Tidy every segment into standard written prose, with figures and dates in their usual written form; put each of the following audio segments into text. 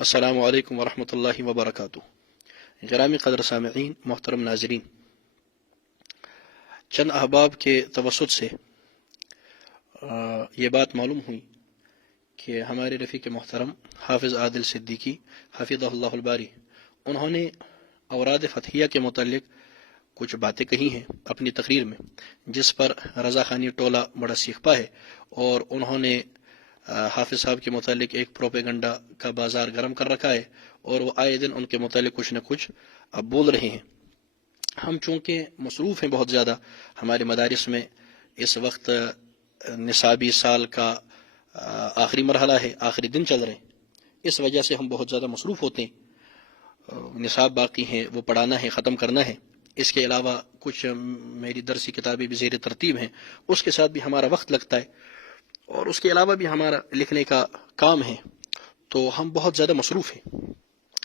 السلام علیکم ورحمۃ اللہ وبرکاتہ۔ گرامی قدر سامعین، محترم ناظرین، چند احباب کے توسط سے یہ بات معلوم ہوئی کہ ہمارے رفیق محترم حافظ عادل صدیقی حفظہ اللہ الباری انہوں نے اوراد فتحیہ کے متعلق کچھ باتیں کہی ہیں اپنی تقریر میں، جس پر رضا خانی ٹولہ بڑا سیکھپا ہے، اور انہوں نے حافظ صاحب کے متعلق ایک پروپیگنڈا کا بازار گرم کر رکھا ہے، اور وہ آئے دن ان کے متعلق کچھ نہ کچھ اب بول رہے ہیں۔ ہم چونکہ مصروف ہیں بہت زیادہ، ہمارے مدارس میں اس وقت نصابی سال کا آخری مرحلہ ہے، آخری دن چل رہے ہیں، اس وجہ سے ہم بہت زیادہ مصروف ہوتے ہیں۔ نصاب باقی ہیں، وہ پڑھانا ہے، ختم کرنا ہے۔ اس کے علاوہ کچھ میری درسی کتابیں بھی زیر ترتیب ہیں، اس کے ساتھ بھی ہمارا وقت لگتا ہے، اور اس کے علاوہ بھی ہمارا لکھنے کا کام ہے، تو ہم بہت زیادہ مصروف ہیں۔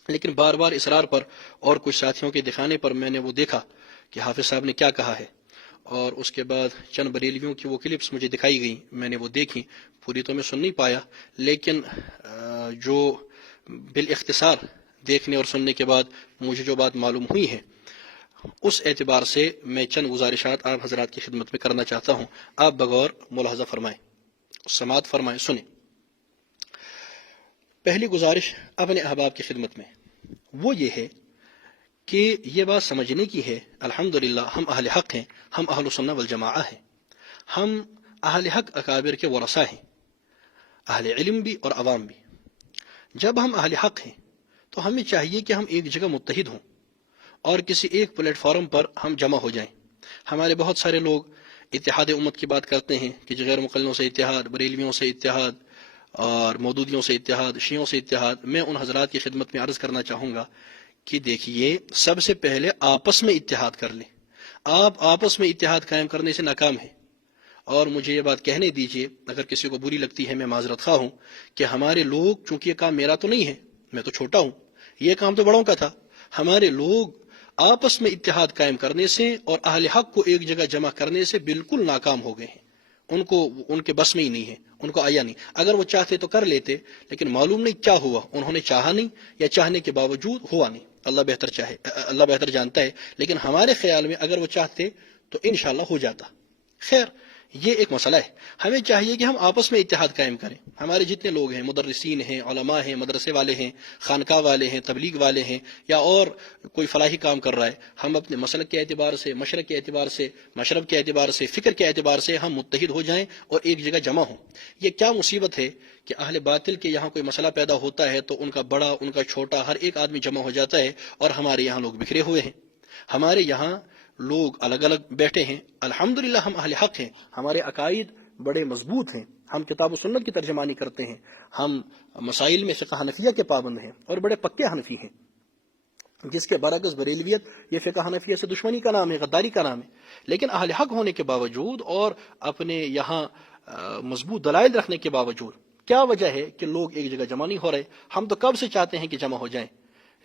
لیکن بار بار اصرار پر اور کچھ ساتھیوں کے دکھانے پر میں نے وہ دیکھا کہ حافظ صاحب نے کیا کہا ہے، اور اس کے بعد چند بریلویوں کی وہ کلپس مجھے دکھائی گئیں، میں نے وہ دیکھی، پوری تو میں سن نہیں پایا، لیکن جو بالاختصار دیکھنے اور سننے کے بعد مجھے جو بات معلوم ہوئی ہے، اس اعتبار سے میں چند گزارشات آپ حضرات کی خدمت میں کرنا چاہتا ہوں۔ آپ بغور ملاحظہ فرمائیں، سماعت فرمائیں، سنیں۔ پہلی گزارش اپنے احباب کی خدمت میں وہ یہ ہے کہ یہ بات سمجھنے کی ہے، الحمدللہ ہم اہل حق ہیں، ہم اہل سنہ والجماعہ ہیں، ہم اہل حق اکابر کے ورثہ ہیں، اہل علم بھی اور عوام بھی۔ جب ہم اہل حق ہیں تو ہمیں چاہیے کہ ہم ایک جگہ متحد ہوں اور کسی ایک پلیٹ فارم پر ہم جمع ہو جائیں۔ ہمارے بہت سارے لوگ اتحاد امت کی بات کرتے ہیں کہ غیر مقلدوں سے اتحاد، بریلویوں سے اتحاد، اور مودودیوں سے اتحاد، شیعوں سے اتحاد۔ میں ان حضرات کی خدمت میں عرض کرنا چاہوں گا کہ دیکھیے، سب سے پہلے آپس میں اتحاد کر لیں۔ آپ آپس میں اتحاد قائم کرنے سے ناکام ہیں، اور مجھے یہ بات کہنے دیجئے، اگر کسی کو بری لگتی ہے میں معذرت خواہ ہوں، کہ ہمارے لوگ، چونکہ یہ کام میرا تو نہیں ہے، میں تو چھوٹا ہوں، یہ کام تو بڑوں کا تھا، ہمارے لوگ آپس میں اتحاد قائم کرنے سے اور اہل حق کو ایک جگہ جمع کرنے سے بالکل ناکام ہو گئے ہیں۔ ان کے بس میں ہی نہیں ہے، ان کو آیا نہیں۔ اگر وہ چاہتے تو کر لیتے، لیکن معلوم نہیں کیا ہوا، انہوں نے چاہا نہیں، یا چاہنے کے باوجود ہوا نہیں، اللہ بہتر جانتا ہے۔ لیکن ہمارے خیال میں اگر وہ چاہتے تو انشاءاللہ ہو جاتا۔ خیر، یہ ایک مسئلہ ہے۔ ہمیں چاہیے کہ ہم آپس میں اتحاد قائم کریں۔ ہمارے جتنے لوگ ہیں، مدرسین ہیں، علماء ہیں، مدرسے والے ہیں، خانقاہ والے ہیں، تبلیغ والے ہیں، یا اور کوئی فلاحی کام کر رہا ہے، ہم اپنے مسلک کے اعتبار سے، مشرق کے اعتبار سے، مشرب کے اعتبار سے، فکر کے اعتبار سے ہم متحد ہو جائیں اور ایک جگہ جمع ہوں۔ یہ کیا مصیبت ہے کہ اہل باطل کے یہاں کوئی مسئلہ پیدا ہوتا ہے تو ان کا بڑا، ان کا چھوٹا، ہر ایک آدمی جمع ہو جاتا ہے، اور ہمارے یہاں لوگ بکھرے ہوئے ہیں، ہمارے یہاں لوگ الگ الگ بیٹھے ہیں۔ الحمدللہ ہم اہل حق ہیں، ہمارے عقائد بڑے مضبوط ہیں، ہم کتاب و سنت کی ترجمانی کرتے ہیں، ہم مسائل میں فقہ حنفیہ کے پابند ہیں اور بڑے پکے حنفی ہیں، جس کے برعکس بریلویت یہ فقہ حنفیہ سے دشمنی کا نام ہے، غداری کا نام ہے۔ لیکن اہل حق ہونے کے باوجود اور اپنے یہاں مضبوط دلائل رکھنے کے باوجود کیا وجہ ہے کہ لوگ ایک جگہ جمع نہیں ہو رہے؟ ہم تو کب سے چاہتے ہیں کہ جمع ہو جائیں،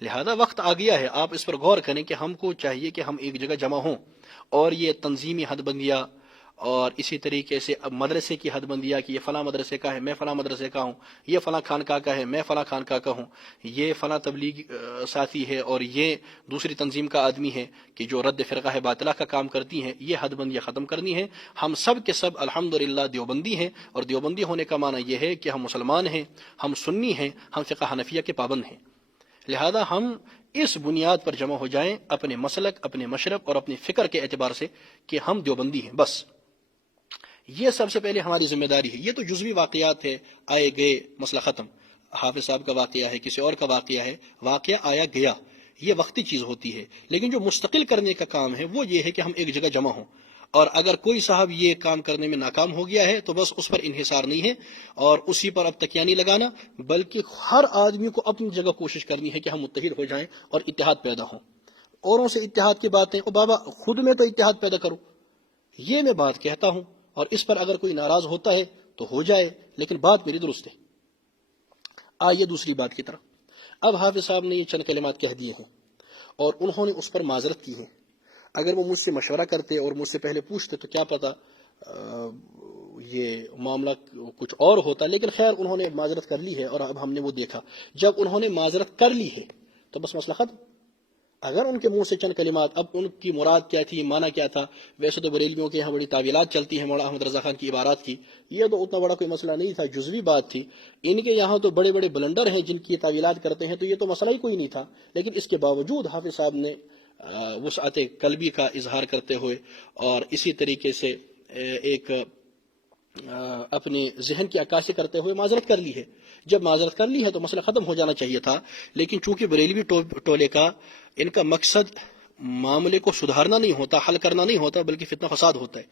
لہذا وقت آ گیا ہے۔ آپ اس پر غور کریں کہ ہم کو چاہیے کہ ہم ایک جگہ جمع ہوں، اور یہ تنظیمی حد بندیاں اور اسی طریقے سے اب مدرسے کی حد بندیاں کہ یہ فلاں مدرسے کا ہے، میں فلاں مدرسے کا ہوں، یہ فلاں خانقاہ کا ہے، میں فلاں خانقاہ کا ہوں، یہ فلاں تبلیغ ساتھی ہے اور یہ دوسری تنظیم کا آدمی ہے کہ جو رد فرقہ باطلہ کا کام کرتی ہیں، یہ حد بندیاں ختم کرنی ہے۔ ہم سب کے سب الحمدللہ دیوبندی ہیں، اور دیوبندی ہونے کا معنی یہ ہے کہ ہم مسلمان ہیں، ہم سنی ہیں، ہم فقہ حنفیہ کے پابند ہیں۔ لہذا ہم اس بنیاد پر جمع ہو جائیں، اپنے مسلک، اپنے مشرب اور اپنے فکر کے اعتبار سے، کہ ہم دیوبندی ہیں، بس یہ سب سے پہلے ہماری ذمہ داری ہے۔ یہ تو جزوی واقعات ہے، آئے گئے، مسئلہ ختم۔ حافظ صاحب کا واقعہ ہے، کسی اور کا واقعہ ہے، واقعہ آیا گیا، یہ وقتی چیز ہوتی ہے۔ لیکن جو مستقل کرنے کا کام ہے وہ یہ ہے کہ ہم ایک جگہ جمع ہوں، اور اگر کوئی صاحب یہ کام کرنے میں ناکام ہو گیا ہے تو بس اس پر انحصار نہیں ہے اور اسی پر اب تکیہ نہیں لگانا، بلکہ ہر آدمی کو اپنی جگہ کوشش کرنی ہے کہ ہم متحد ہو جائیں اور اتحاد پیدا ہوں۔ اوروں سے اتحاد کی باتیں، او بابا خود میں تو اتحاد پیدا کرو، یہ میں بات کہتا ہوں، اور اس پر اگر کوئی ناراض ہوتا ہے تو ہو جائے، لیکن بات میری درست ہے۔ آئیے دوسری بات کی طرف۔ اب حافظ صاحب نے یہ چند کلمات کہہ دیے ہیں اور انہوں نے اس پر معذرت کی ہے۔ اگر وہ مجھ سے مشورہ کرتے اور مجھ سے پہلے پوچھتے تو کیا پتا یہ معاملہ کچھ اور ہوتا، لیکن خیر انہوں نے معذرت کر لی ہے، اور اب ہم نے وہ دیکھا جب انہوں نے معذرت کر لی ہے تو بس مسئلہ ختم۔ اگر ان کے منہ سے چند کلمات، اب ان کی مراد کیا تھی، معنی کیا تھا، ویسے تو بریلویوں کے یہاں بڑی تعویلات چلتی ہیں مولانا احمد رضا خان کی عبارات کی، یہ تو اتنا بڑا کوئی مسئلہ نہیں تھا، جزوی بات تھی۔ ان کے یہاں تو بڑے بڑے بلنڈر ہیں جن کی تعویلات کرتے ہیں، تو یہ تو مسئلہ ہی کوئی نہیں تھا، لیکن اس کے باوجود حافظ صاحب نے وسعت قلبی کا اظہار کرتے ہوئے اور اسی طریقے سے ایک اپنے ذہن کی عکاسی کرتے ہوئے معذرت کر لی ہے۔ جب معذرت کر لی ہے تو مسئلہ ختم ہو جانا چاہیے تھا، لیکن چونکہ بریلوی ٹولے کا ان کا مقصد معاملے کو سدھارنا نہیں ہوتا، حل کرنا نہیں ہوتا، بلکہ فتنہ فساد ہوتا ہے۔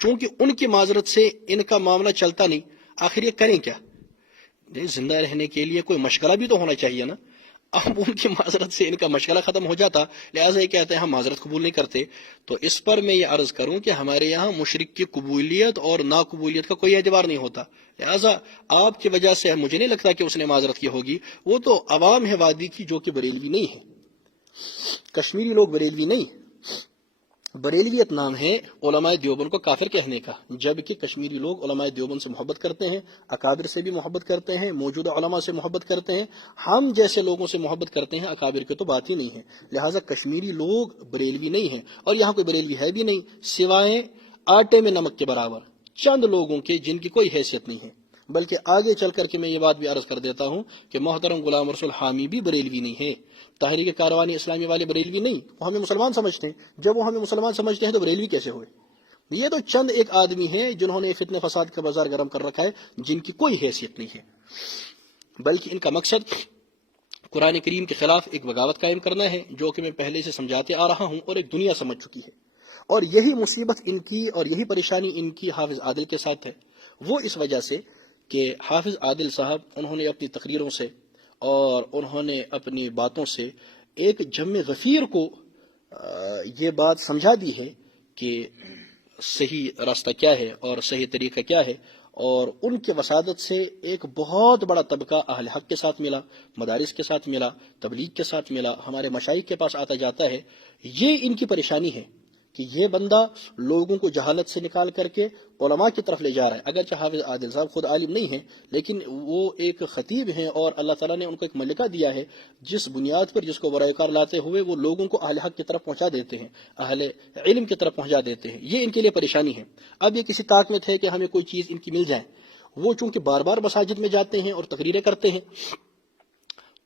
چونکہ ان کی معذرت سے ان کا معاملہ چلتا نہیں، آخر یہ کریں کیا؟ زندہ رہنے کے لیے کوئی مشغلہ بھی تو ہونا چاہیے نا۔ اب ان کی معذرت سے ان کا مشغلہ ختم ہو جاتا، لہٰذا یہ کہتے ہیں ہم معذرت قبول نہیں کرتے۔ تو اس پر میں یہ عرض کروں کہ ہمارے یہاں مشرک کی قبولیت اور ناقبولیت کا کوئی اعتبار نہیں ہوتا، لہٰذا آپ کی وجہ سے مجھے نہیں لگتا کہ اس نے معذرت کی ہوگی۔ وہ تو عوام ہے وادی کی جو کہ بریلوی نہیں ہے، کشمیری لوگ بریلوی نہیں۔ بریلویت نام ہے علماء دیوبند کو کافر کہنے کا، جبکہ کشمیری لوگ علماء دیوبند سے محبت کرتے ہیں، اکابر سے بھی محبت کرتے ہیں، موجودہ علماء سے محبت کرتے ہیں، ہم جیسے لوگوں سے محبت کرتے ہیں، اکابر کی تو بات ہی نہیں ہے۔ لہٰذا کشمیری لوگ بریلوی نہیں ہیں، اور یہاں کوئی بریلوی ہے بھی نہیں سوائے آٹے میں نمک کے برابر چند لوگوں کے جن کی کوئی حیثیت نہیں ہے۔ بلکہ آگے چل کر کے میں یہ بات بھی عرض کر دیتا ہوں کہ محترم غلام رسول حامی بھی بریلوی نہیں ہے، تحریک کاروانی اسلامی والے بریلوی نہیں، وہ ہمیں مسلمان سمجھتے ہیں۔ جب وہ ہمیں مسلمان سمجھتے ہیں تو بریلوی کیسے ہوئے؟ یہ تو چند ایک آدمی ہیں جنہوں نے فتنہ فساد کا بازار گرم کر رکھا ہے، جن کی کوئی حیثیت نہیں ہے، بلکہ ان کا مقصد قرآن کریم کے خلاف ایک بغاوت قائم کرنا ہے، جو کہ میں پہلے سے سمجھاتے آ رہا ہوں اور ایک دنیا سمجھ چکی ہے۔ اور یہی مصیبت ان کی اور یہی پریشانی ان کی حافظ عادل کے ساتھ ہے، وہ اس وجہ سے کہ حافظ عادل صاحب انہوں نے اپنی تقریروں سے اور انہوں نے اپنی باتوں سے ایک جم غفیر کو یہ بات سمجھا دی ہے کہ صحیح راستہ کیا ہے اور صحیح طریقہ کیا ہے، اور ان کے وسادت سے ایک بہت بڑا طبقہ اہل حق کے ساتھ ملا، مدارس کے ساتھ ملا، تبلیغ کے ساتھ ملا، ہمارے مشائخ کے پاس آتا جاتا ہے۔ یہ ان کی پریشانی ہے کہ یہ بندہ لوگوں کو جہالت سے نکال کر کے علماء کی طرف لے جا رہا ہے۔ اگرچہ حافظ عادل صاحب خود عالم نہیں ہیں، لیکن وہ ایک خطیب ہیں، اور اللہ تعالیٰ نے ان کو ایک ملکہ دیا ہے جس بنیاد پر، جس کو برائے کار لاتے ہوئے وہ لوگوں کو اہل حق کی طرف پہنچا دیتے ہیں، اہل علم کی طرف پہنچا دیتے ہیں۔ یہ ان کے لیے پریشانی ہے۔ اب یہ کسی طاق میں تھے کہ ہمیں کوئی چیز ان کی مل جائے، وہ چونکہ بار بار مساجد میں جاتے ہیں اور تقریریں کرتے ہیں،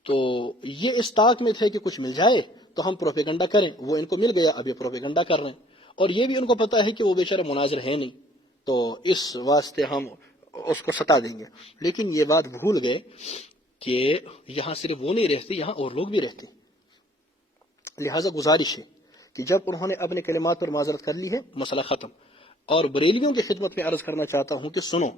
تو یہ اس طاق میں تھے کہ کچھ مل جائے تو ہم پروپیگنڈا کریں۔ وہ ان کو مل گیا، اب یہ پروپیگنڈا کر رہے ہیں، اور یہ بھی ان کو پتا ہے کہ وہ بیچارے مناظر ہے نہیں، تو اس واسطے ہم اس کو ستا دیں گے۔ لیکن یہ بات بھول گئے کہ یہاں صرف وہ نہیں رہتے، یہاں اور لوگ بھی رہتے۔ لہٰذا گزارش ہے کہ جب انہوں نے اپنے کلمات پر معذرت کر لی ہے، مسئلہ ختم۔ اور بریلویوں کی خدمت میں عرض کرنا چاہتا ہوں کہ سنو،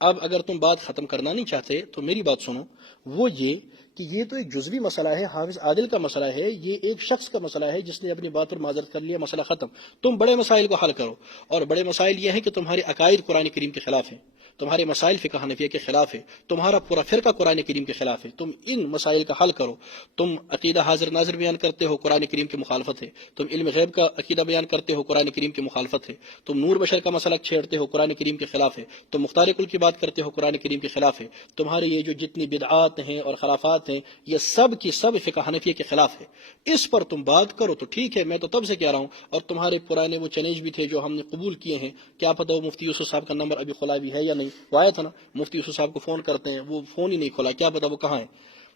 اب اگر تم بات ختم کرنا نہیں چاہتے تو میری بات سنو، وہ یہ کہ یہ تو ایک جزوی مسئلہ ہے، حافظ عادل کا مسئلہ ہے، یہ ایک شخص کا مسئلہ ہے جس نے اپنی بات پر معذرت کر لیا، مسئلہ ختم۔ تم بڑے مسائل کو حل کرو، اور بڑے مسائل یہ ہیں کہ تمہارے عقائد قرآن کریم کے خلاف ہیں، تمہارے مسائل فقہ حنفیہ کے خلاف ہے، تمہارا پورا فرقہ قرآن کریم کے خلاف ہے، تم ان مسائل کا حل کرو۔ تم عقیدہ حاضر ناظر بیان کرتے ہو، قرآن کریم کی مخالفت ہے۔ تم علم غیب کا عقیدہ بیان کرتے ہو، قرآن کریم کی مخالفت ہے۔ تم نور بشر کا مسئلہ چھیڑتے ہو، قرآن کریم کے خلاف ہے۔ تم مختار کل کی بات کرتے ہو، قرآن کریم کے خلاف ہے۔ تمہارے یہ جو جتنی بدعات ہیں اور خرافات ہیں، یہ سب کی سب فقہ حنفیہ کے خلاف ہے۔ اس پر تم بات کرو تو ٹھیک ہے، میں تو تب سے کہہ رہا ہوں، اور تمہارے پرانے وہ چیلنج بھی تھے جو ہم نے قبول کیے ہیں، کیا پتہ وہ مفتی یوسف صاحب کا نمبر ابھی کھلا بھی ہے یا نہیں، وہ آیا تھا نا، مفتی یوسف صاحب کو فون کرتے ہیں، وہ فون ہی نہیں کھولا، کیا پتہ وہ کہاں ہے۔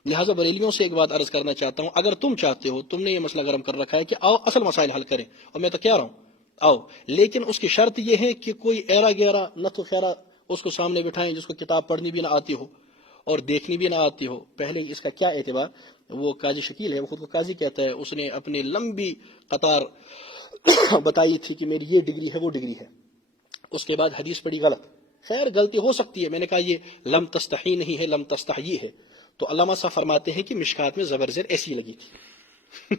لہٰذا بریلیوں سے ایک بات عرض کرنا چاہتا ہوں، اگر تم چاہتے ہو، تم نے یہ مسئلہ گرم کر رکھا ہے کہ آؤ اصل مسائل حل کریں، اور میں تو کہہ رہا ہوں آؤ، لیکن اس کی شرط یہ ہے کہ کوئی ایرا گیرا نت و خیرا اس کو سامنے بٹھائیں جس کو کتاب پڑھنی بھی نہ آتی ہو اور دیکھنی بھی نہ آتی ہو۔ پہلے اس کا کیا اعتبار، وہ قاضی شکیل ہے، وہ خود کو قاضی کہتا ہے، اس نے اپنی لمبی قطار بتائی تھی کہ میری یہ ڈگری ہے وہ ڈگری ہے، اس کے بعد حدیث پڑھی غلط۔ خیر غلطی ہو سکتی ہے، میں نے کہا یہ لم تستحی نہیں ہے، لم تستحیی ہے۔ تو علامہ صاحب فرماتے ہیں کہ مشکات میں زبر زیر ایسی لگی تھی۔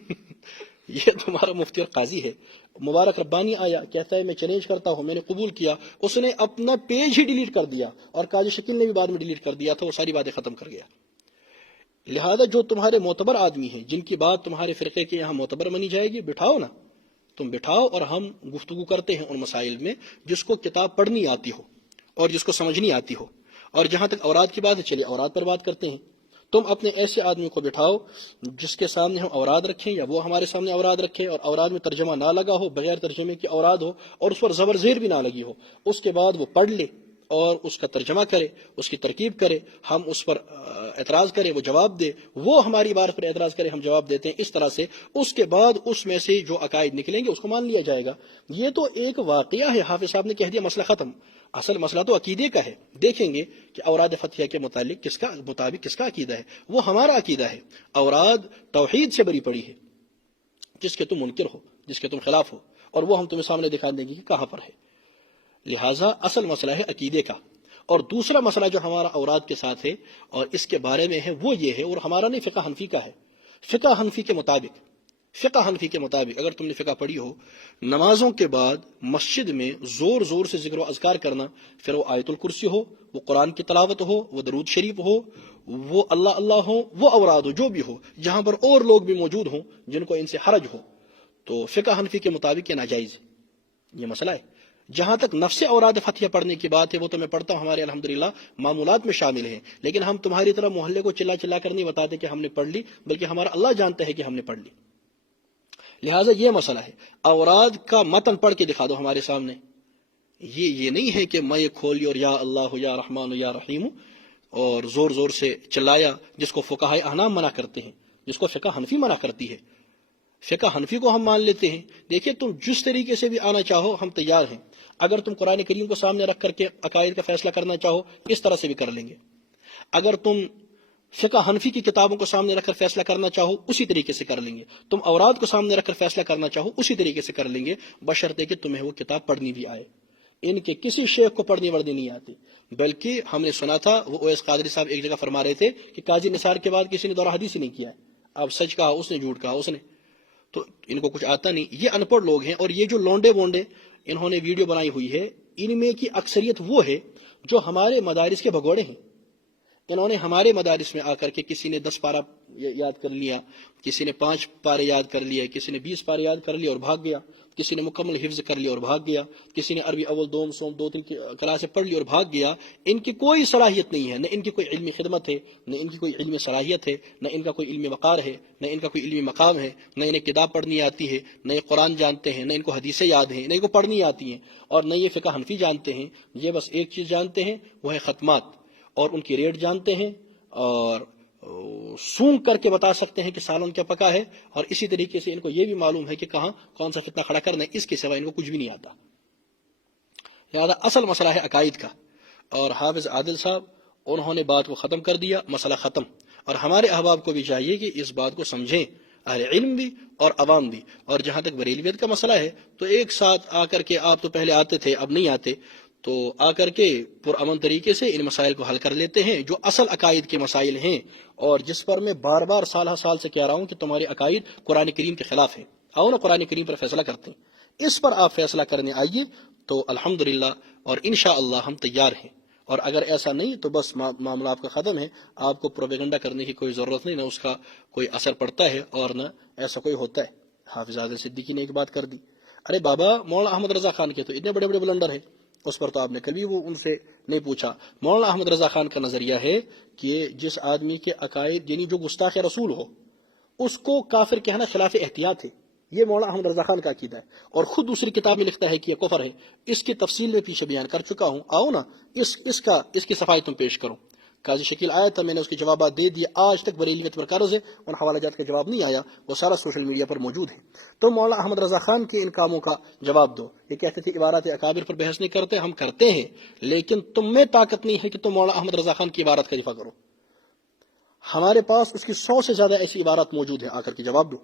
یہ تمہارا مفتی اور قاضی ہے۔ مبارک ربانی آیا، کہتا ہے میں چیلنج کرتا ہوں، میں نے قبول کیا، اس نے اپنا پیج ہی ڈیلیٹ کر دیا، اور قاضی شکیل نے بھی بعد میں ڈیلیٹ کر دیا تھا، وہ ساری باتیں ختم کر گیا۔ لہذا جو تمہارے معتبر آدمی ہیں، جن کی بات تمہارے فرقے کے یہاں معتبر مانی جائے گی، بٹھاؤ نا، تم بٹھاؤ، اور ہم گفتگو کرتے ہیں ان مسائل میں جس کو کتاب پڑھنی آتی ہو اور جس کو سمجھنی آتی ہو. اور جہاں تک اوراد کی بات ہے، چلیے اوراد پر بات کرتے ہیں. تم اپنے ایسے آدمی کو بٹھاؤ جس کے سامنے ہم اوراد رکھیں یا وہ ہمارے سامنے اوراد رکھے، اور اوراد میں ترجمہ نہ لگا ہو، بغیر ترجمے کی اوراد ہو، اور اس پر زبر زیر بھی نہ لگی ہو. اس کے بعد وہ پڑھ لے اور اس کا ترجمہ کرے، اس کی ترکیب کرے، ہم اس پر اعتراض کریں وہ جواب دے، وہ ہماری بات پر اعتراض کرے ہم جواب دیتے ہیں. اس طرح سے اس کے بعد اس میں سے جو عقائد نکلیں گے اس کو مان لیا جائے گا. یہ تو ایک واقعہ ہے، حافظ صاحب نے کہہ دیا مسئلہ ختم. اصل مسئلہ تو عقیدے کا ہے. دیکھیں گے کہ اوراد فتحیہ کے متعلق کس کا عقیدہ ہے. وہ ہمارا عقیدہ ہے. اوراد توحید سے بری پڑی ہے، جس کے تم منکر ہو، جس کے تم خلاف ہو، اور وہ ہم تمہیں سامنے دکھا دیں گے کہ کہاں پر ہے. لہٰذا اصل مسئلہ ہے عقیدے کا. اور دوسرا مسئلہ جو ہمارا اوراد کے ساتھ ہے اور اس کے بارے میں ہے وہ یہ ہے، اور ہمارا نہیں، فقہ حنفی کا ہے. فقہ حنفی کے مطابق اگر تم نے فقہ پڑھی ہو، نمازوں کے بعد مسجد میں زور زور سے ذکر و اذکار کرنا، پھر وہ آیت الکرسی ہو، وہ قرآن کی تلاوت ہو، وہ درود شریف ہو، وہ اللہ اللہ ہو، وہ اوراد ہو، جو بھی ہو، جہاں پر اور لوگ بھی موجود ہوں جن کو ان سے حرج ہو، تو فقہ حنفی کے مطابق یہ ناجائز ہے. یہ مسئلہ ہے. جہاں تک نفس اوراد فتحیہ پڑھنے کی بات ہے، وہ تو میں پڑھتا ہوں، ہمارے الحمدللہ معمولات میں شامل ہیں. لیکن ہم تمہاری طرح محلے کو چلا چلا کر نہیں بتاتے کہ ہم نے پڑھ لی، بلکہ ہمارا اللہ جانتا ہے کہ ہم نے پڑھ لی. لہٰذا یہ مسئلہ ہے. اوراد کا متن پڑھ کے دکھا دو ہمارے سامنے. یہ نہیں ہے کہ میں کھولی اور یا اللہ یا رحمان یا رحیم اور زور زور سے چلایا، جس کو فقہاء احناف منع کرتے ہیں، جس کو فقہ حنفی منع کرتی ہے. فقہ حنفی کو ہم مان لیتے ہیں. دیکھیے تم جس طریقے سے بھی آنا چاہو ہم تیار ہیں. اگر تم قرآن کریم کو سامنے رکھ کر کے عقائد کا فیصلہ کرنا چاہو اس طرح سے بھی کر لیں گے. اگر تم فقہ حنفی کی کتابوں کو سامنے رکھ کر فیصلہ کرنا چاہو اسی طریقے سے کر لیں گے. تم اوراد کو سامنے رکھ کر فیصلہ کرنا چاہو اسی طریقے سے کر لیں گے، بشرطے کہ تمہیں وہ کتاب پڑھنی بھی آئے. ان کے کسی شیخ کو پڑھنی وڑھنی نہیں آتی. بلکہ ہم نے سنا تھا وہ اویس قادری صاحب ایک جگہ فرما رہے تھے کہ قاضی نثار کے بعد کسی نے دورہ حدیث ہی نہیں کیا ہے. اب سچ کہا اس نے، جھوٹ کہا اس نے، تو ان کو کچھ آتا نہیں. یہ ان پڑھ لوگ ہیں. اور یہ جو لونڈے وونڈے انہوں نے ویڈیو بنائی ہوئی ہے، ان میں کی اکثریت وہ ہے جو ہمارے مدارس کے بھگوڑے ہیں. انہوں نے ہمارے مدارس میں آ کر کے کسی نے 10 پارہ یاد کر لیا، کسی نے 5 پارے یاد کر لیے، کسی نے 20 پارے یاد کر لیے اور بھاگ گیا، کسی نے مکمل حفظ کر لیا اور بھاگ گیا، کسی نے عربی اول دوم سوم 2-3 کلاسیں پڑھ لی اور بھاگ گیا. ان کی کوئی صلاحیت نہیں ہے، نہ ان کی کوئی علمی خدمت ہے، نہ ان کی کوئی علمی صلاحیت ہے، نہ ان کا کوئی علمی وقار ہے، نہ ان کا کوئی علمی مقام ہے، نہ انہیں کتاب پڑھنی آتی ہے، نہ یہ قرآن جانتے ہیں، نہ ان کو حدیثیں یاد ہیں، نہ ان کو پڑھنی آتی ہیں، اور نہ یہ فقہ حنفی جانتے ہیں. یہ بس ایک چیز جانتے ہیں، وہ ہے ختمات، اور ان کی ریٹ جانتے ہیں، اور سونگ کر کے بتا سکتے ہیں کہ سالن کیا پکا ہے. اور اسی طریقے سے ان کو یہ بھی معلوم ہے کہ کہاں کون سا فتنہ کھڑا کرنا ہے. اس کے سوا ان کو کچھ بھی نہیں آتا. لہذا اصل مسئلہ ہے عقائد کا. اور حافظ عادل صاحب انہوں نے بات کو ختم کر دیا، مسئلہ ختم. اور ہمارے احباب کو بھی چاہیے کہ اس بات کو سمجھیں، اہل علم بھی اور عوام بھی. اور جہاں تک بریلویت کا مسئلہ ہے تو ایک ساتھ آ کر کے، آپ تو پہلے آتے تھے اب نہیں آتے، تو آ کر کے پرامن طریقے سے ان مسائل کو حل کر لیتے ہیں جو اصل عقائد کے مسائل ہیں، اور جس پر میں بار بار سال سے کہہ رہا ہوں کہ تمہارے عقائد قرآن کریم کے خلاف ہیں. آؤ نا قرآن کریم پر فیصلہ کرتے ہیں. اس پر آپ فیصلہ کرنے آئیے تو الحمدللہ اور انشاءاللہ ہم تیار ہیں. اور اگر ایسا نہیں تو بس معاملہ آپ کا ختم ہے. آپ کو پروپیگنڈا کرنے کی کوئی ضرورت نہیں، نہ اس کا کوئی اثر پڑتا ہے اور نہ ایسا کوئی ہوتا ہے. حافظ عادل صدیقی نے ایک بات کر دی، ارے بابا مولانا احمد رضا خان کے تو اتنے بڑے بڑے بلنڈر ہیں، اس پر تو آپ نے کبھی وہ ان سے نہیں پوچھا. مولانا احمد رضا خان کا نظریہ ہے کہ جس آدمی کے عقائد یعنی جو گستاخ رسول ہو اس کو کافر کہنا خلاف احتیاط ہے. یہ مولانا احمد رضا خان کا عقیدہ ہے، اور خود دوسری کتاب میں لکھتا ہے کہ یہ کفر ہے. اس کی تفصیل میں پیچھے بیان کر چکا ہوں. آؤ نا اس کی صفائی تم پیش کرو. قاضی شکیل آیا تھا، میں نے اس کے جوابات دے دیے. آج تک بریلیت پر قرض ہے، ان حوالہ جات کا جواب نہیں آیا، وہ سارا سوشل میڈیا پر موجود ہے. تو مولانا احمد رضا خان کے ان کاموں کا جواب دو. یہ کہتے تھے عبارات اکابر پر بحث نہیں کرتے، ہم کرتے ہیں، لیکن تم میں طاقت نہیں ہے کہ تم مولانا احمد رضا خان کی عبارت کا دفاع کرو. ہمارے پاس اس کی 100 سے زیادہ ایسی عبارات موجود ہیں، آ کر کے جواب دو.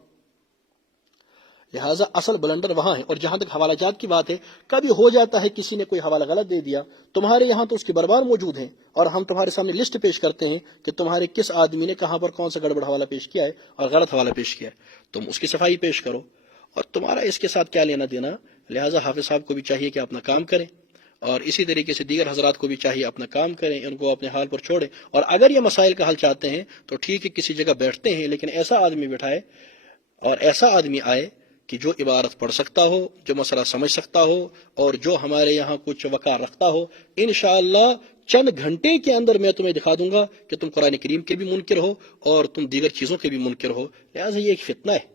لہٰذا اصل بلنڈر وہاں ہے. اور جہاں تک حوالہ جات کی بات ہے، کبھی ہو جاتا ہے کسی نے کوئی حوالہ غلط دے دیا، تمہارے یہاں تو اس کی بربار موجود ہیں، اور ہم تمہارے سامنے لسٹ پیش کرتے ہیں کہ تمہارے کس آدمی نے کہاں پر کون سا گڑبڑ حوالہ پیش کیا ہے اور غلط حوالہ پیش کیا ہے. تم اس کی صفائی پیش کرو، اور تمہارا اس کے ساتھ کیا لینا دینا. لہٰذا حافظ صاحب کو بھی چاہیے کہ اپنا کام کریں، اور اسی طریقے سے دیگر حضرات کو بھی چاہیے اپنا کام کریں، ان کو اپنے حال پر چھوڑیں. اور اگر یہ مسائل کا حل چاہتے ہیں تو ٹھیک ہے، کسی جگہ بیٹھتے ہیں، لیکن ایسا آدمی بٹھائے اور ایسا آدمی آئے کہ جو عبارت پڑھ سکتا ہو، جو مسئلہ سمجھ سکتا ہو اور جو ہمارے یہاں کچھ وقار رکھتا ہو، انشاءاللہ چند گھنٹے کے اندر میں تمہیں دکھا دوں گا کہ تم قرآن کریم کے بھی منکر ہو اور تم دیگر چیزوں کے بھی منکر ہو۔ لہٰذا یہ ایک فتنہ ہے،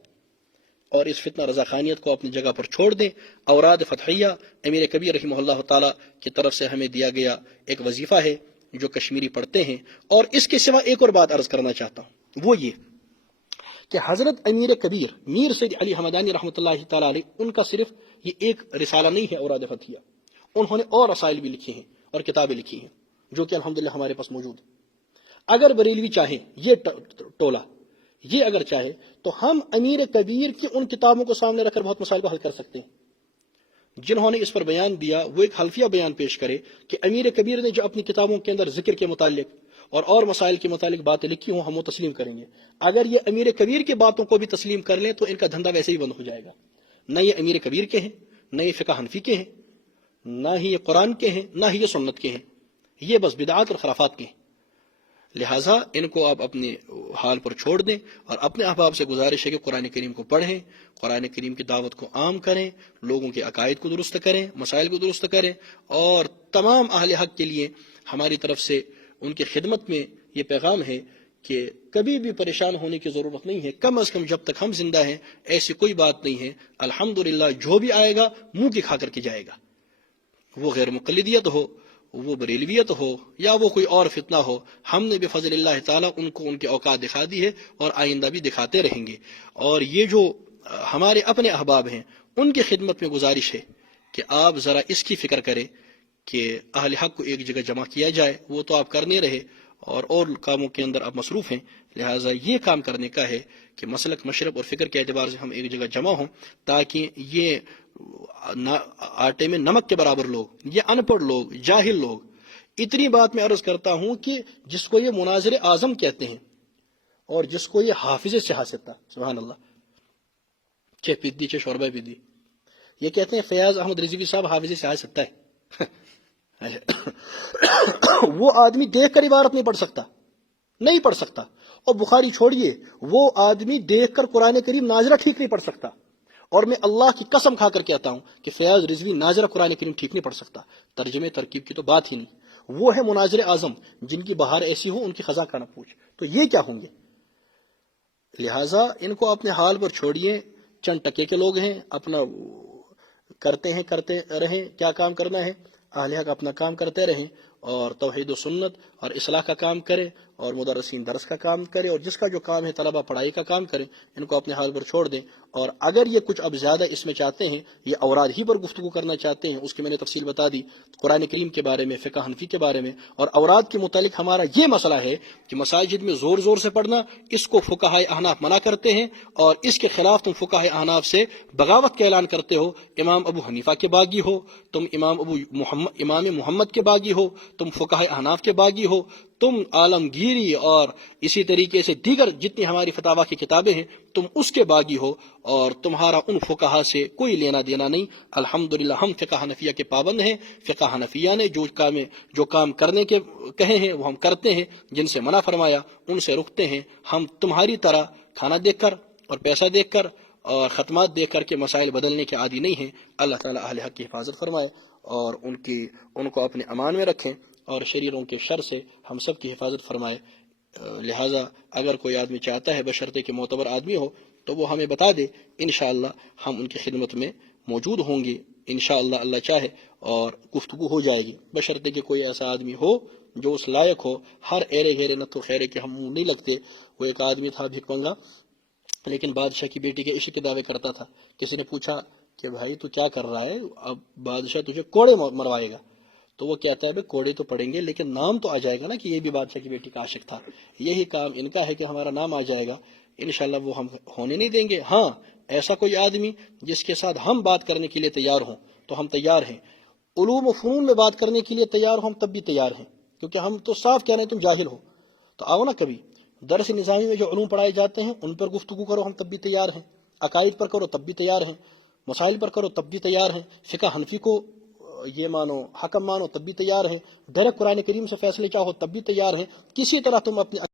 اور اس فتنہ رضاخانیت کو اپنی جگہ پر چھوڑ دیں۔ اوراد فتحیہ امیر کبیر رحمہ اللہ تعالیٰ کی طرف سے ہمیں دیا گیا ایک وظیفہ ہے جو کشمیری پڑھتے ہیں۔ اور اس کے سوا ایک اور بات عرض کرنا چاہتا ہوں، وہ یہ کہ حضرت امیر کبیر میر سید علی حمدانی رحمۃ اللہ تعالیٰ علیہ، ان کا صرف یہ ایک رسالہ نہیں ہے اوراد فتحیہ، انہوں نے اور رسائل بھی لکھی ہیں اور کتابیں لکھی ہیں جو کہ الحمدللہ ہمارے پاس موجود ہیں۔ اگر بریلوی چاہیں، یہ ٹولہ یہ اگر چاہے تو ہم امیر کبیر کی ان کتابوں کو سامنے رکھ کر بہت مسائل کو حل کر سکتے ہیں۔ جنہوں نے اس پر بیان دیا وہ ایک حلفیہ بیان پیش کرے کہ امیر کبیر نے جو اپنی کتابوں کے اندر ذکر کے متعلق اور مسائل کے متعلق باتیں لکھی ہوں، ہم وہ تسلیم کریں گے۔ اگر یہ امیر کبیر کی باتوں کو بھی تسلیم کر لیں تو ان کا دھندا ویسے ہی بند ہو جائے گا۔ نہ یہ امیر کبیر کے ہیں، نہ یہ فقہ حنفی کے ہیں، نہ ہی یہ قرآن کے ہیں، نہ ہی یہ سنت کے ہیں، یہ بس بدعات اور خرافات کے ہیں۔ لہٰذا ان کو آپ اپنے حال پر چھوڑ دیں، اور اپنے احباب سے گزارش ہے کہ قرآن کریم کو پڑھیں، قرآن کریم کی دعوت کو عام کریں، لوگوں کے عقائد کو درست کریں، مسائل کو درست کریں، اور تمام اہل حق کے لیے ہماری طرف سے ان کی خدمت میں یہ پیغام ہے کہ کبھی بھی پریشان ہونے کی ضرورت نہیں ہے۔ کم از کم جب تک ہم زندہ ہیں ایسی کوئی بات نہیں ہے۔ الحمدللہ جو بھی آئے گا منہ کی کھا کر کے جائے گا، وہ غیر مقلدیت ہو، وہ بریلویت ہو، یا وہ کوئی اور فتنہ ہو، ہم نے بفضل اللہ تعالیٰ ان کو ان کے اوقات دکھا دی ہے اور آئندہ بھی دکھاتے رہیں گے۔ اور یہ جو ہمارے اپنے احباب ہیں ان کی خدمت میں گزارش ہے کہ آپ ذرا اس کی فکر کریں کہ اہل حق کو ایک جگہ جمع کیا جائے۔ وہ تو آپ کرنے رہے اور کاموں کے اندر آپ مصروف ہیں، لہٰذا یہ کام کرنے کا ہے کہ مسلک، مشرب اور فکر کے اعتبار سے ہم ایک جگہ جمع ہوں، تاکہ یہ آٹے میں نمک کے برابر لوگ، یہ ان پڑھ لوگ، جاہل لوگ، اتنی بات میں عرض کرتا ہوں کہ جس کو یہ مناظر اعظم کہتے ہیں اور جس کو یہ حافظ سیاست، سبحان اللہ، چھ پیدی چھ شوربہ پیدی، یہ کہتے ہیں فیاض احمد رضوی صاحب حافظ سیاست ہے۔ وہ آدمی دیکھ کر عبارت نہیں پڑھ سکتا، اور بخاری چھوڑیے، وہ آدمی دیکھ کر قرآن کریم ناظرہ ٹھیک نہیں پڑھ سکتا۔ اور میں اللہ کی قسم کھا کر کہتا ہوں کہ فیاض رضوی ناظرہ قرآن کریم ٹھیک نہیں پڑھ سکتا، ترجمے ترکیب کی تو بات ہی نہیں۔ وہ ہے مناظر اعظم، جن کی بہار ایسی ہو ان کی خزاں کا نہ پوچھ، تو یہ کیا ہوں گے؟ لہٰذا ان کو اپنے حال پر چھوڑیے، چند ٹکے کے لوگ ہیں، اپنا کرتے رہیں، کیا کام کرنا ہے، اہل حق اپنا کام کرتے رہیں، اور توحید و سنت اور اصلاح کا کام کرے، اور مدرسین درس کا کام کرے، اور جس کا جو کام ہے طلبہ پڑھائی کا کام کریں۔ ان کو اپنے حال پر چھوڑ دیں، اور اگر یہ کچھ اب زیادہ اس میں چاہتے ہیں، یہ اوراد ہی پر گفتگو کرنا چاہتے ہیں، اس کی میں نے تفصیل بتا دی، قرآن کریم کے بارے میں، فقہ حنفی کے بارے میں، اور اوراد کے متعلق ہمارا یہ مسئلہ ہے کہ مساجد میں زور زور سے پڑھنا، اس کو فقہائے احناف منع کرتے ہیں، اور اس کے خلاف تم فقہائے احناف سے بغاوت کا اعلان کرتے ہو۔ امام ابو حنیفہ کے باغی ہو تم، امام محمد کے باغی ہو تم، فقہائے احناف کے باغی ہو تم، عالمگیری اور اسی طریقے سے دیگر جتنی ہماری فتاوا کی کتابیں ہیں تم اس کے باغی ہو، اور تمہارا ان فقہا سے کوئی لینا دینا نہیں۔ الحمدللہ ہم فقہ حنفیہ کے پابند ہیں۔ فقہ حنفیہ نے جو کام کرنے کے کہے ہیں وہ ہم کرتے ہیں، جن سے منع فرمایا ان سے رکتے ہیں۔ ہم تمہاری طرح کھانا دیکھ کر اور پیسہ دیکھ کر اور ختمات دیکھ کر کے مسائل بدلنے کے عادی نہیں ہیں۔ اللہ تعالیٰ اہل حق کی حفاظت فرمائے اور ان کو اپنے امان میں رکھیں، اور شریروں کے شر سے ہم سب کی حفاظت فرمائے۔ لہٰذا اگر کوئی آدمی چاہتا ہے بشرطے کہ معتبر آدمی ہو تو وہ ہمیں بتا دے، انشاءاللہ ہم ان کی خدمت میں موجود ہوں گے، انشاءاللہ اللہ چاہے، اور گفتگو ہو جائے گی، بشرطے کہ کوئی ایسا آدمی ہو جو اس لائق ہو۔ ہر ایرے گھیرے نتو خیرے کے ہم منہ نہیں لگتے۔ وہ ایک آدمی تھا بھیک منگا، لیکن بادشاہ کی بیٹی کے عشق کے دعوے کرتا تھا۔ کسی نے پوچھا کہ بھائی تو کیا کر رہا ہے، اب بادشاہ تجھے کوڑے مروائے گا، تو وہ کہتا ہے بھائی کوڑے تو پڑیں گے لیکن نام تو آ جائے گا نا کہ یہ بھی بادشاہ کی بیٹی کا عاشق تھا۔ یہی کام ان کا ہے کہ ہمارا نام آ جائے گا، انشاءاللہ وہ ہم ہونے نہیں دیں گے۔ ہاں ایسا کوئی آدمی جس کے ساتھ ہم بات کرنے کے لیے تیار ہوں تو ہم تیار ہیں، علوم و فنون میں بات کرنے کے لیے تیار ہوں ہم تب بھی تیار ہیں، کیونکہ ہم تو صاف کہہ رہے ہیں تم جاہل ہو، تو آؤ نا کبھی درس نظامی میں جو علوم پڑھائے جاتے ہیں ان پر گفتگو کرو، ہم تب بھی تیار ہیں، عقائد پر کرو تب بھی تیار ہیں، مسائل پر کرو تب بھی تیار ہیں، فقہ حنفی کو یہ مانو حکم مانو تب بھی تیار ہیں، ڈائریکٹ قرآن کریم سے فیصلے چاہو تب بھی تیار ہیں، کسی طرح تم اپنے